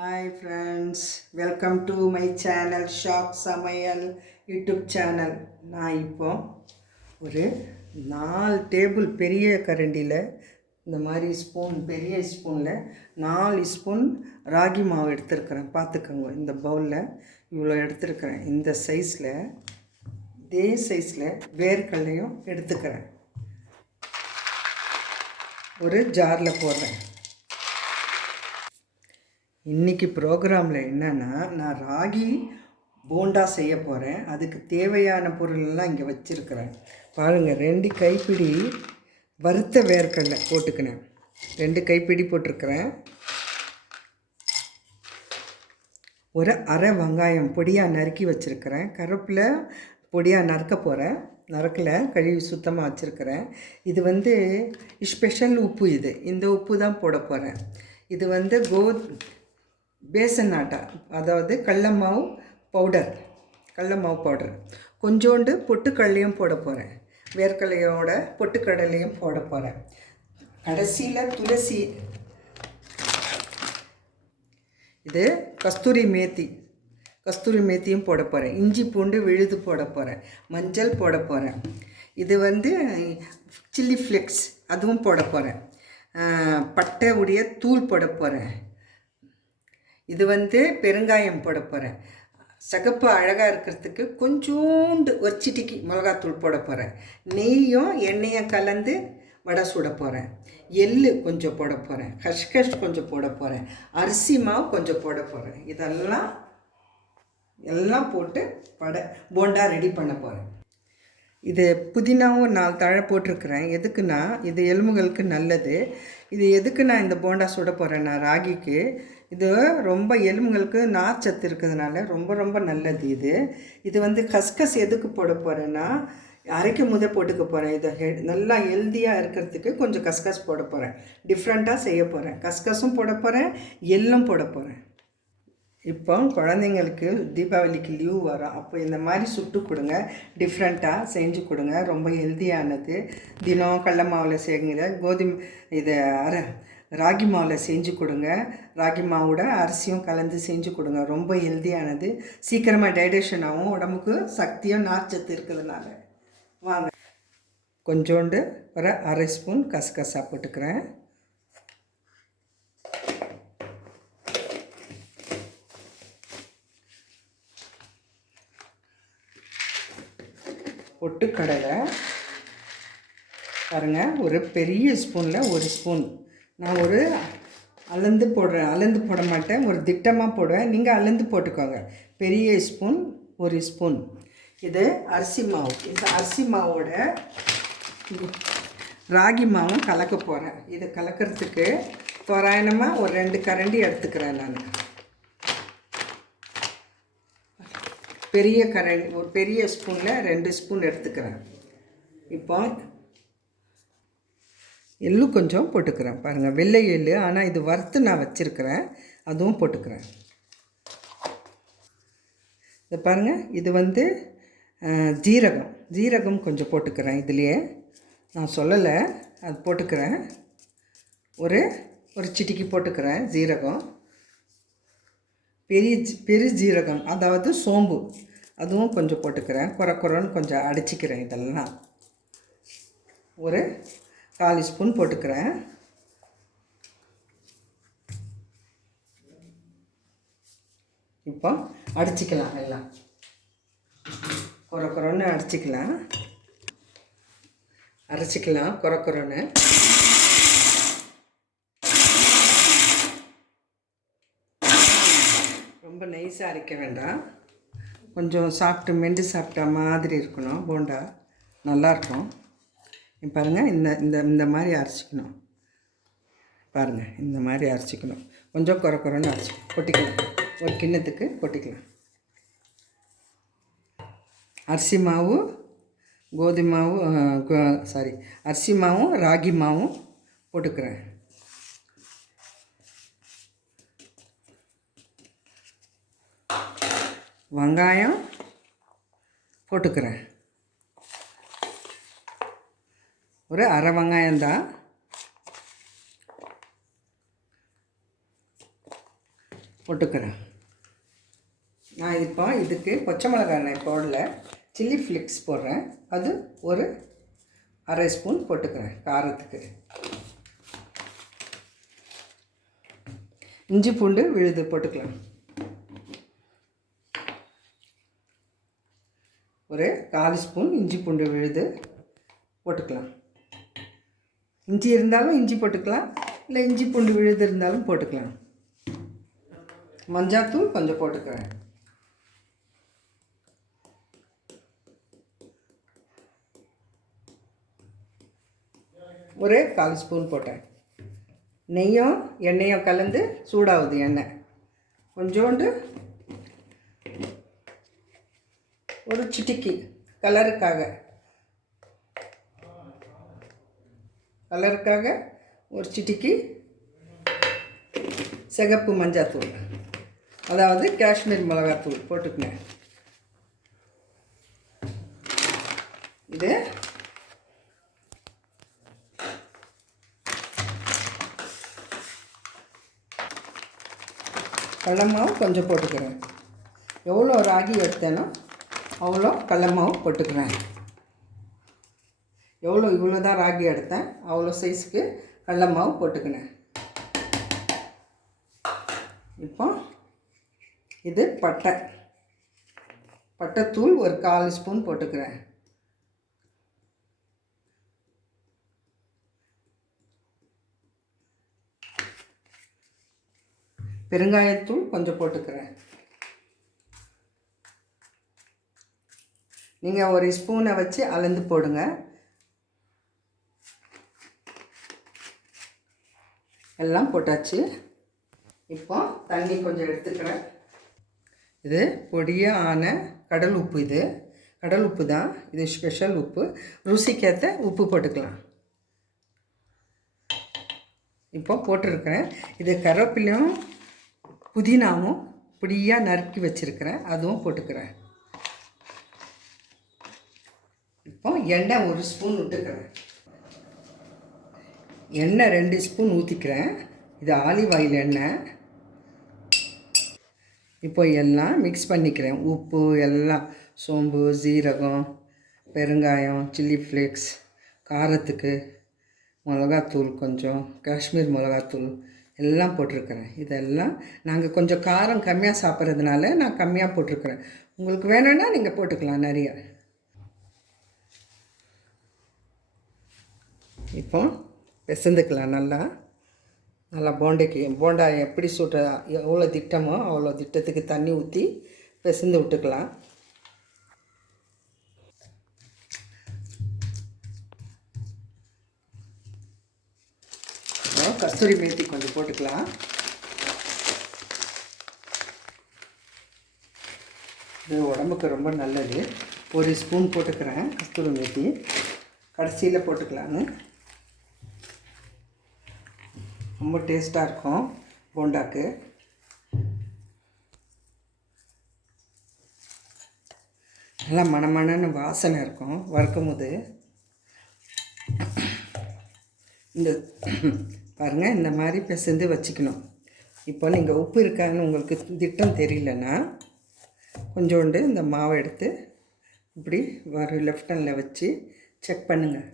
Hi friends, welcome to my channel Shop சமையல் YouTube channel. நான் இப்போ ஒரு 4 டேபிள் பெரிய கரண்டியில் இந்த மாதிரி ஸ்பூன் பெரிய ஸ்பூனில் 4 ஸ்பூன் ராகி மாவு எடுத்துருக்கிறேன். பார்த்துக்கோங்க, இந்த பவுலில் இவ்வளோ எடுத்துருக்கிறேன். இந்த சைஸில் இதே சைஸில் வேர்க்கடலையும் எடுத்துக்கிறேன். ஒரு ஜாரில் போடுறேன். இன்றைக்கி ப்ரோக்ராமில் என்னென்னா, நான் ராகி போண்டா செய்ய போகிறேன். அதுக்கு தேவையான பொருளெல்லாம் இங்கே வச்சுருக்கிறேன். பாருங்கள், 2 கைப்பிடி வறுத்த வேர்க்கடலை போட்டுக்கினேன். 2 கைப்பிடி போட்டிருக்கிறேன். ஒரு அரை வெங்காயம் பொடியாக நறுக்கி வச்சுருக்கிறேன். கருவேப்பிலை பொடியாக நறுக்க போகிறேன். நறுக்கலை, கழுவி சுத்தமாக வச்சுருக்கிறேன். இது ஸ்பெஷல் உப்பு. இந்த உப்பு தான் போட போகிறேன். இது பேசன் ஆட்டா, அதாவது கடல மாவு பவுடர். கொஞ்சோண்டு பொட்டுக்கடலையும் போட போகிறேன். வேர்க்கடலையோட பொட்டுக்கடலையும் போட போகிறேன். கடைசியில் துளசி, இது கஸ்தூரி மேத்தியும் போட போகிறேன். இஞ்சி பூண்டு விழுது போட போகிறேன். மஞ்சள் போட போகிறேன். இது சில்லி ஃப்ளெக்ஸ், அதுவும் போட போகிறேன். பட்டை உடைய தூள் போட போகிறேன். இது பெருங்காயம் போட போகிறேன். சகப்பு அழகாக இருக்கிறதுக்கு கொஞ்சோண்டு ஒரு சிட்டிக்கு மிளகாத்தூள் போட போகிறேன். நெய்யும் எண்ணெயும் கலந்து வடை சுட போகிறேன். எள்ளு கொஞ்சம் போட போகிறேன். கஷ்கஷ் கொஞ்சம் போட போகிறேன். அரிசி மாவு கொஞ்சம் போட போகிறேன். இதெல்லாம் போட்டு போண்டா ரெடி பண்ண போகிறேன். இது புதினாவும் 4 தழை போட்டிருக்கிறேன். எதுக்குன்னா, இது எலும்புகளுக்கு நல்லது. இது எதுக்கு நான் இந்த போண்டா சுட போகிறேன்னா, ராகிக்கு இது ரொம்ப எலும்புகளுக்கு நார்ச்சத்து இருக்கிறதுனால ரொம்ப ரொம்ப நல்லது. இது கஸ்கஸ் எதுக்கு போட போகிறேன்னா, அரைக்கும் போதே போட்டுக்க போகிறேன். இதை நல்லா ஹெல்த்தியாக இருக்கிறதுக்கு கொஞ்சம் கஸ்கஸ் போட போகிறேன். டிஃப்ரெண்ட்டாக செய்ய போகிறேன். கஸ்கஸும் போட போகிறேன், எள்ளும் போட போகிறேன். இப்போ குழந்தைங்களுக்கு தீபாவளிக்கு லீவ் வரும். அப்போ இந்த மாதிரி சுட்டு கொடுங்க, டிஃப்ரெண்ட்டாக செஞ்சு கொடுங்க. ரொம்ப ஹெல்த்தியானது. தினம் கடல மாவில் செய்கிற ராகி மாவில் செஞ்சு கொடுங்க. ராகி மாவோட அரிசியும் கலந்து செஞ்சு கொடுங்க. ரொம்ப ஹெல்த்தியானது. சீக்கிரமாக டைஜஷன் ஆகும். உடம்புக்கு சக்தியும் நார்ச்சத்து இருக்கிறதுனால. வாங்க, கொஞ்சோண்டு ஒரு அரை ஸ்பூன் கசகசா போட்டுக்கிறேன். பொட்டுக்கடலை பாருங்கள், ஒரு பெரிய ஸ்பூனில் 1 ஸ்பூன். நான் அளந்து போட மாட்டேன், ஒரு திட்டமாக போடுவேன். நீங்கள் அளந்து போட்டுக்கோங்க. பெரிய ஸ்பூன் 1 ஸ்பூன். இது அரிசி மாவு. இந்த அரிசி மாவோட ராகி மாவும் கலக்க போகிறேன். இது கலக்கிறதுக்கு தோராயமாக ஒரு 2 கரண்டி எடுத்துக்கிறேன். நான் ஒரு பெரிய ஸ்பூனில் 2 ஸ்பூன் எடுத்துக்கிறேன். இப்போ எள்ளு கொஞ்சம் போட்டுக்கிறேன். பாருங்கள், வெள்ளை எள்ளு, ஆனால் இது வறுத்து நான் வச்சுருக்கிறேன். அதுவும் போட்டுக்கிறேன். இதை பாருங்கள், இது ஜீரகம் கொஞ்சம் போட்டுக்கிறேன். இதுலேயே நான் சொல்லலை, அது போட்டுக்கிறேன். ஒரு சிட்டிக்கு போட்டுக்கிறேன் ஜீரகம். பெரிய ஜீரகம், அதாவது சோம்பு, அதுவும் கொஞ்சம் போட்டுக்கிறேன். குறன்னு கொஞ்சம் அடிச்சிக்கிறேன். இதெல்லாம் ஒரு 4 ஸ்பூன் போட்டுக்கிறேன். இப்போ அடிச்சிக்கலாம். எல்லாம் குறன்னு அரைச்சிக்கலாம். குறன்னு ரொம்ப நைஸாக அரைக்க வேண்டாம். கொஞ்சம் மெண்டு சாப்பிட்ட மாதிரி இருக்கணும். போண்டா நல்லாயிருக்கும். பாருங்கள், இந்த மாதிரி அரைச்சிக்கணும். பாருங்கள், இந்த மாதிரி அரைச்சிக்கணும். கொஞ்சம் குறன்னு கொட்டிக்கலாம். ஒரு கிண்ணத்துக்கு கொட்டிக்கலாம். அரிசி மாவும் ராகி மாவும் போட்டுக்கிறேன். வெங்காயம் போட்டுக்கிறேன். ஒரு அரை வெங்காயம்தான். போட்டுக்கிறேன். நான் இப்போ இதுக்கு பச்சை மிளகாய் எண்ணெய் போடல, சில்லி ஃப்ளேக்ஸ் போடுறேன். அது ஒரு அரை ஸ்பூன் போட்டுக்கிறேன் காரத்துக்கு. இஞ்சி பூண்டு விழுது போட்டுக்கலாம். ஒரு 1/4 ஸ்பூன் இஞ்சி பூண்டு விழுது போட்டுக்கலாம். இஞ்சி இருந்தாலும் இஞ்சி போட்டுக்கலாம், இல்லை இஞ்சி பூண்டு விழுது இருந்தாலும் போட்டுக்கலாம். மஞ்சாத்தூள் கொஞ்சம் போட்டுக்கிறேன். ஒரு 1/4 ஸ்பூன் போட்டேன். நெய்யும் எண்ணெயும் கலந்து சூடாகுது எண்ணெய். கொஞ்சோண்டு ஒரு சிட்டிக்கி கலருக்காக ஒரு சிட்டிக்கி சிகப்பு மஞ்சாத்தூள், அதாவது காஷ்மீர் மிளகாத்தூள் போட்டுக்கணும். இது கடல மாவு கொஞ்சம் போட்டுக்கிறேன். எவ்வளோ ராகி எடுத்தேனோ அவ்வளோ கடல மாவு போட்டுக்கிறேன். இவ்வளோ தான் ராகி எடுத்தேன், அவ்வளோ சைஸுக்கு கடல மாவு போட்டுக்கினேன். இப்போ இது பட்டைத்தூள் ஒரு 1/4 ஸ்பூன் போட்டுக்கிறேன். பெருங்காயத்தூள் கொஞ்சம் போட்டுக்கிறேன். நீங்கள் ஒரு ஸ்பூனை வச்சு அளந்து போடுங்க. எல்லாம் போட்டாச்சு. இப்போ தண்ணி கொஞ்சம் எடுத்துக்கிறேன். இது பொடியாக ஆன கடல் உப்பு. இது கடல் உப்பு தான், இது ஸ்பெஷல் உப்பு. ருசிக்கேற்ற உப்பு போட்டுக்கலாம். இப்போ போட்டிருக்கிறேன். இது கருவேப்பிலையும் புதினாவும் பொடியாக நறுக்கி வச்சுருக்கிறேன், அதுவும் போட்டுக்கிறேன். இப்போ எண்ணெய் 1 ஸ்பூன் விட்டுக்கிறேன். எண்ணெய் 2 ஸ்பூன் ஊற்றிக்கிறேன். இது ஆலிவ் ஆயில் எண்ணெய். இப்போ எல்லாம் மிக்ஸ் பண்ணிக்கிறேன். உப்பு எல்லாம், சோம்பு, சீரகம், பெருங்காயம், சில்லி ஃப்ளேக்ஸ், காரத்துக்கு மிளகாத்தூள் கொஞ்சம், காஷ்மீர் மிளகாத்தூள் எல்லாம் போட்டிருக்கிறேன். இதெல்லாம் நாங்கள் கொஞ்சம் காரம் கம்மியாக சாப்பிட்றதுனால நான் கம்மியாக போட்டிருக்கிறேன். உங்களுக்கு வேணும்னா நீங்கள் போட்டுக்கலாம் நிறைய. இப்போ பிசைந்துக்கலாம். நல்லா போண்டா எப்படி சுட்ட எவ்வளோ திட்டமோ அவ்வளோ திட்டத்துக்கு தண்ணி ஊற்றி பிசைந்து விட்டுக்கலாம். கஸ்தூரி மேத்தி கொஞ்சம் போட்டுக்கலாம். இது உடம்புக்கு ரொம்ப நல்லது. 1 ஸ்பூன் போட்டுக்கிறேன் கஸ்தூரி மேத்தி. கடைசியில் போட்டுக்கலான்னு. ரொம்ப டேஸ்ட்டாக இருக்கும் போண்டாக்கு. நல்லா மணமணன்னு வாசனை இருக்கும் வறுக்கும் போது. இந்த பாருங்கள், இந்த மாதிரி பிசைந்து வச்சுக்கணும். இப்போ நீங்கள் உப்பு இருக்கான்னு உங்களுக்கு திட்டம் தெரியலன்னா கொஞ்சோண்டு இந்த மாவை எடுத்து இப்படி ஒரு லெஃப்ட் ஹேண்டில் வச்சு செக் பண்ணுங்கள்.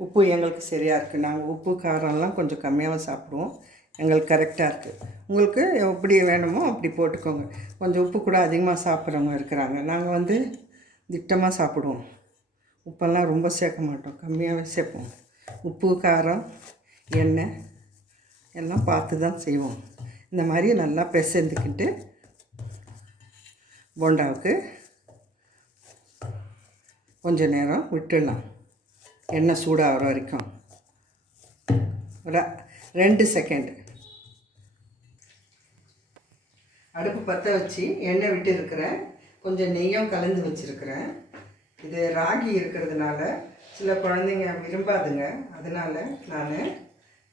உப்பு எங்களுக்கு சரியாக இருக்குது. நாங்கள் உப்பு காரம்லாம் கொஞ்சம் கம்மியாக சாப்பிடுவோம். எங்களுக்கு கரெக்டாக இருக்குது. உங்களுக்கு எப்படி வேணுமோ அப்படி போட்டுக்கோங்க. கொஞ்சம் உப்பு கூட அதிகமாக சாப்பிட்றவங்க இருக்கிறாங்க. நாங்கள் திட்டமாக சாப்பிடுவோம். உப்பெல்லாம் ரொம்ப சேர்க்க மாட்டோம், கம்மியாகவே சேர்ப்போம். உப்பு, காரம், எண்ணெய் எல்லாம் பார்த்து தான் செய்வோம். இந்த மாதிரி நல்லா பிசைந்துக்கிட்டு போண்டாவுக்கு கொஞ்சம் நேரம் விட்டுடலாம். எண்ணெய் சூடாகிற வரைக்கும் ஒரு 2 செகண்ட். அடுப்பு பற்ற வச்சு எண்ணெய் விட்டு இருக்கிறேன். கொஞ்சம் நெய்யும் கலந்து வச்சுருக்கிறேன். இது ராகி இருக்கிறதுனால சில குழந்தைங்க விரும்பாதுங்க. அதனால் நான்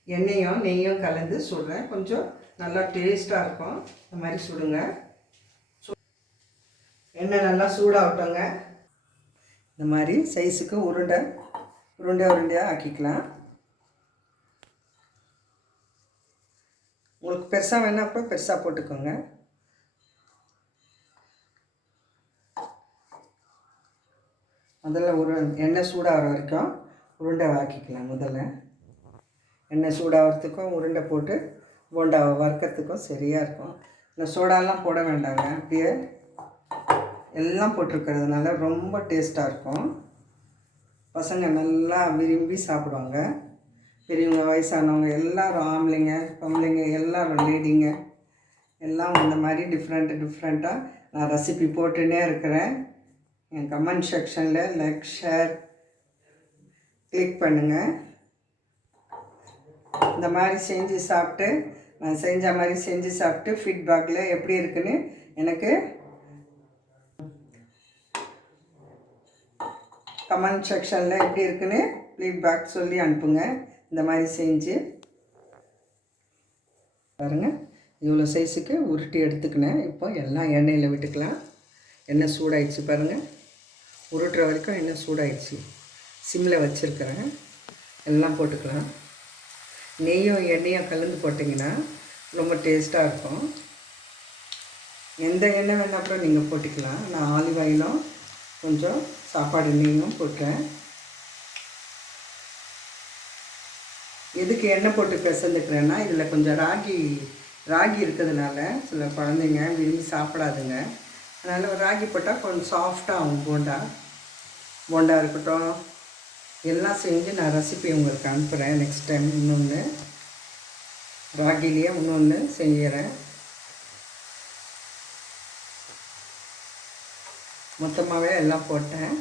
எண்ணெயும் நெய்யும் கலந்து சுடுறேன். கொஞ்சம் நல்லா டேஸ்ட்டாக இருக்கும். இந்த மாதிரி சுடுங்க. எண்ணெய் நல்லா சூடாகட்டோங்க. இந்த மாதிரி சைஸுக்கு உருண்டையாக ஆக்கிக்கலாம். உங்களுக்கு பெருசாக வேணால் கூட பெருசாக போட்டுக்கோங்க. முதல்ல எண்ணெய் சூடாகிற வரைக்கும் உருண்டை ஆக்கிக்கலாம். முதல்ல எண்ணெய் சூடாகிறதுக்கும் உருண்டை போட்டு போண்டாவை வறுக்கிறதுக்கும் சரியாக இருக்கும். இந்த சோடாலாம் போட வேண்டாங்க, அப்படியே எல்லாம் போட்டிருக்கிறதுனால ரொம்ப டேஸ்ட்டாக இருக்கும். பசங்க நல்லா விரும்பி சாப்பிடுவாங்க. பெரியவங்க, வயசானவங்க எல்லோரும், ஆம்பளைங்க, பொம்பளைங்க, எல்லோரும், லேடிங்க எல்லாம் இந்த மாதிரி டிஃப்ரெண்ட்டாக நான் ரெசிபி போட்டுன்னே இருக்கிறேன். என் கமெண்ட் செக்ஷனில் லைக், ஷேர், கிளிக் பண்ணுங்கள். இந்த மாதிரி செஞ்சு சாப்பிட்டு, நான் செஞ்ச மாதிரி செஞ்சு சாப்பிட்டு ஃபீட்பேக்கில் எப்படி இருக்குன்னு எனக்கு கமெண்ட் செக்ஷனில் எப்படி இருக்குன்னு ஃபீட்பேக் சொல்லி அனுப்புங்க. இந்த மாதிரி செஞ்சு பாருங்கள். இவ்வளோ சைஸுக்கு உருட்டி எடுத்துக்கினேன். இப்போ எல்லாம் எண்ணெயில் விட்டுக்கலாம். எண்ணெய் சூடாயிடுச்சு பாருங்கள். உருட்டுற வரைக்கும் எண்ணெய் சூடாயிடுச்சு. சிம்மில் வச்சுருக்கிறேன். எல்லாம் போட்டுக்கலாம். நெய்யும் எண்ணெயும் கலந்து போட்டிங்கன்னா ரொம்ப டேஸ்ட்டாக இருக்கும். எந்த எண்ணெய் வேணால் கூட நீங்கள் போட்டுக்கலாம். நான் ஆலிவ் ஆயிலும் கொஞ்சம் சாப்பாடு நெய்யும் போட்டேன். எதுக்கு எண்ணெய் போட்டு பிசைஞ்சுக்கிறேன்னா, இதில் கொஞ்சம் ராகி இருக்கிறதுனால சில குழந்தைங்க விரும்பி சாப்பிடாதுங்க. அதனால் ராகி போட்டால் கொஞ்சம் சாஃப்டாக ஆகும். போண்டா இருக்கட்டும், எல்லாம் செஞ்சு நான் ரெசிபி உங்களுக்கு அனுப்புகிறேன். நெக்ஸ்ட் டைம் இன்னொன்று ராகிலேயே இன்னொன்று செஞ்சுறேன். மொத்தமாகவே எல்லாம் போட்டேன்.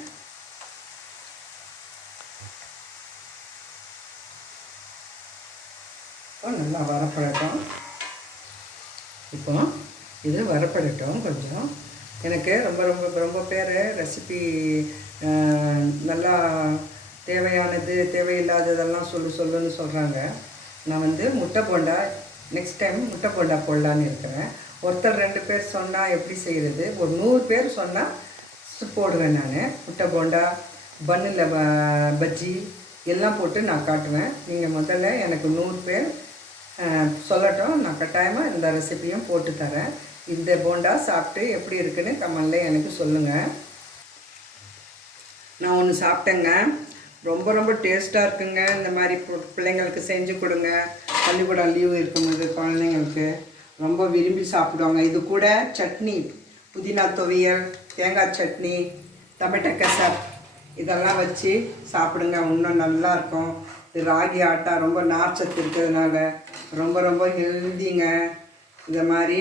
நல்லா வரப்படட்டும். இப்போ இது வரப்படட்டும். கொஞ்சம் எனக்கு ரொம்ப பேர் ரெசிபி நல்லா தேவையானது தேவையில்லாததெல்லாம் சொல்லுன்னு சொல்கிறாங்க. நான் முட்டை போண்டா நெக்ஸ்ட் டைம் முட்டை போண்டா போடலான்னு இருக்கிறேன். ஒருத்தர் 2 பேர் சொன்னால் எப்படி செய்கிறது, ஒரு 100 பேர் சொன்னால் போடுவேன். நான் முட்டை போண்டா, பன்னில் பஜ்ஜி எல்லாம் போட்டு நான் காட்டுவேன். நீங்கள் முதல்ல எனக்கு 100 பேர் சொல்லட்டும். நான் கட்டாயமாக இந்த ரெசிப்பியும் போட்டு தரேன். இந்த போண்டா சாப்பிட்டு எப்படி இருக்குன்னு கமெண்டில் எனக்கு சொல்லுங்கள். நான் ஒன்று சாப்பிட்டேங்க, ரொம்ப டேஸ்ட்டாக இருக்குங்க. இந்த மாதிரி பிள்ளைங்களுக்கு செஞ்சு கொடுங்க. பள்ளிக்கூடம் லீவு இருக்கும்போது குழந்தைங்களுக்கு ரொம்ப விரும்பி சாப்பிடுவாங்க. இது கூட சட்னி, புதினா துவையல், தேங்காய் சட்னி, டொமேட்டோ கெசப் இதெல்லாம் வச்சு சாப்பிடுங்க. இன்னும் நல்லாயிருக்கும். இது ராகி ஆட்டா ரொம்ப நார்ச்சத்து இருக்கிறதுனால ரொம்ப ஹெல்திங்க. இந்த மாதிரி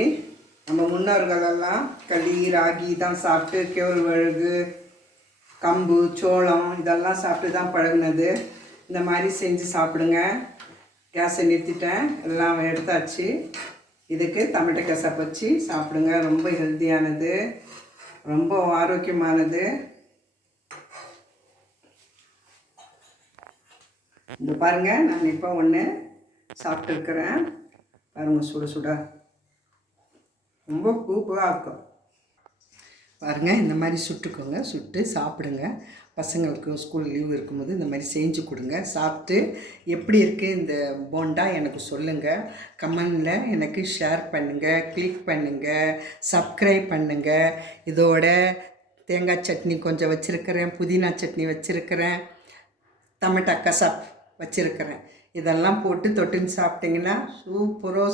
நம்ம முன்னோர்களெல்லாம் களி ராகி தான் சாப்பிட்டு, கேழ்வரகு, கம்பு, சோளம் இதெல்லாம் சாப்பிட்டு தான் பழகுனது. இந்த மாதிரி செஞ்சு சாப்பிடுங்க. கேஸை நிறுத்திட்டேன், எல்லாம் எடுத்தாச்சு. இதுக்கு டொமேட்டோ கெசப் வச்சு சாப்பிடுங்க. ரொம்ப ஹெல்த்தியானது, ரொம்ப ஆரோக்கியமானது. இந்த பாருங்கள், நான் இப்போ ஒன்று சாப்பிட்டுருக்குறேன். பாருங்கள், சுட ரொம்ப கூப்பாக இருக்கும். பாருங்கள், இந்த மாதிரி சுட்டுக்கோங்க. சுட்டு சாப்பிடுங்க. பசங்களுக்கு ஸ்கூல் லீவ் இருக்கும்போது இந்த மாதிரி செஞ்சு கொடுங்க. சாப்பிட்டு எப்படி இருக்குது இந்த போண்டா எனக்கு சொல்லுங்கள். கமெண்டில் எனக்கு ஷேர் பண்ணுங்கள், கிளிக் பண்ணுங்கள், சப்ஸ்கிரைப் பண்ணுங்கள். இதோட தேங்காய் சட்னி கொஞ்சம் வச்சுருக்கிறேன், புதினா சட்னி வச்சுருக்கிறேன், டொமேட்டோ கெசப் வச்சுருக்கிறேன். இதெல்லாம் போட்டு தொட்டுன்னு சாப்பிட்டிங்கன்னா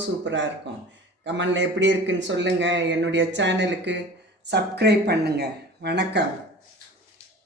சூப்பராக இருக்கும். கமெண்டில் எப்படி இருக்குன்னு சொல்லுங்கள். என்னுடைய சேனலுக்கு சப்ஸ்கிரைப் பண்ணுங்கள். வணக்கம்.